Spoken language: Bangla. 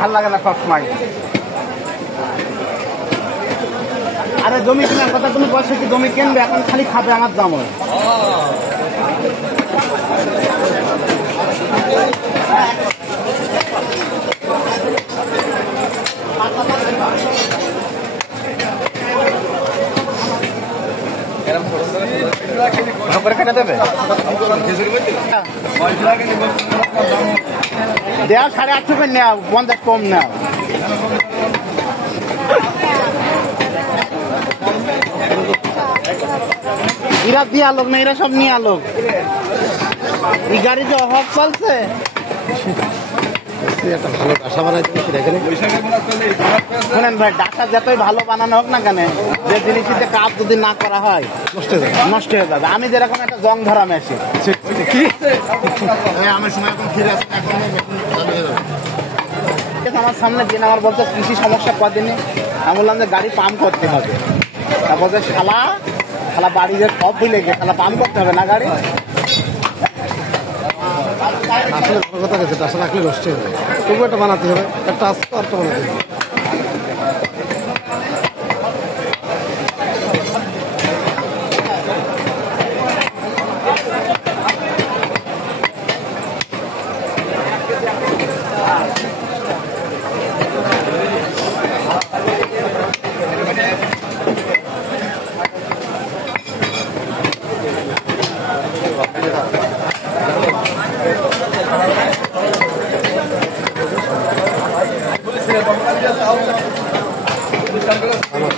ভাল লাগে না সবসময়। আরে জমি কেনার কথা তুমি বলছো কি জমি কিনবে, এখন খালি খাবে আমার দাম। কেটে দেবে দেওয়া 850 করে নেও, 50 কম নেও। এরা দিয়ে আলোক না, এরা সব নিয়ে আলোক। এই গাড়ি যে অভাব চলছে, শোনেন ভাই, ডাটা যতই ভালো বানানো হোক না কেন, যে জিনিসটিতে কাজ যদি না করা হয় নষ্ট হয়ে যাবে। আমি যেরকম একটা জং ধরা মেশিন, আমার সামনে দিন আমার বলছে কৃষি সমস্যা কদিনই, আমি বললাম যে গাড়ি পাম্প করতে হবে। তারপর যে শালা বাড়ি যে সব ভুলে গিয়ে শালা পাম্প করতে হবে না গাড়ি। আসলে কথা গেছে, আশা রাখলে নষ্ট হবে, তবু একটা বানাতে হবে, একটা আসতে অর্থ বানাতে হবে। আমার